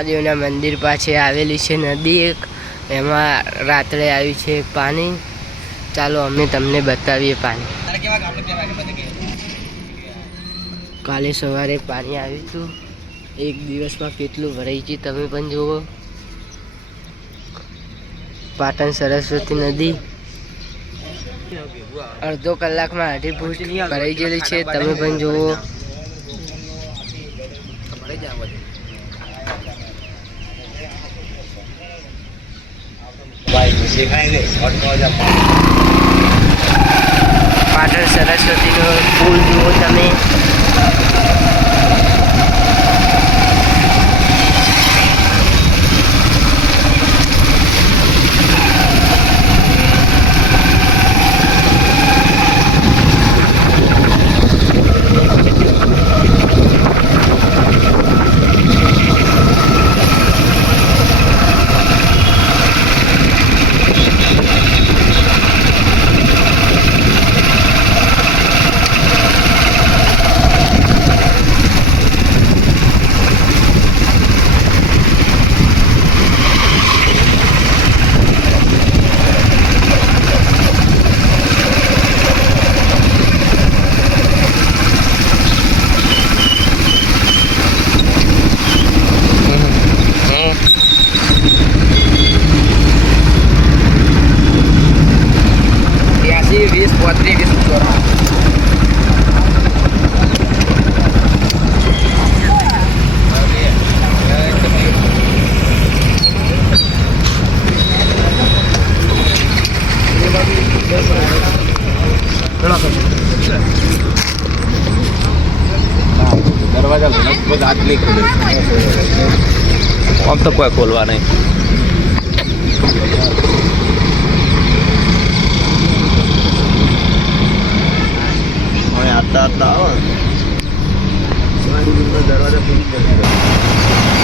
મહાદેવના મંદિર પાસે આવેલી છે નદી એક. એમાં રાત્રે આવ્યું છે પાણી. ચાલો અમે તમને બતાવીએ પાણી. કાલે સવારે પાણી આવ્યું હતું. એક દિવસમાં કેટલું ભરાઈ છે તમે પણ જુઓ. પાટણ સરસ્વતી નદી. અડધો કલાકમાં અઢી ફૂટ ભરાઈ ગયેલી છે, તમે પણ જુઓ. પાટણ સરસ્વતીનો પુલ જુઓ તમે ત્યાંસી вижу ખુલે આમ તો કોઈ ખોલવા નહીં આવે દરવાજા ખુલી જશે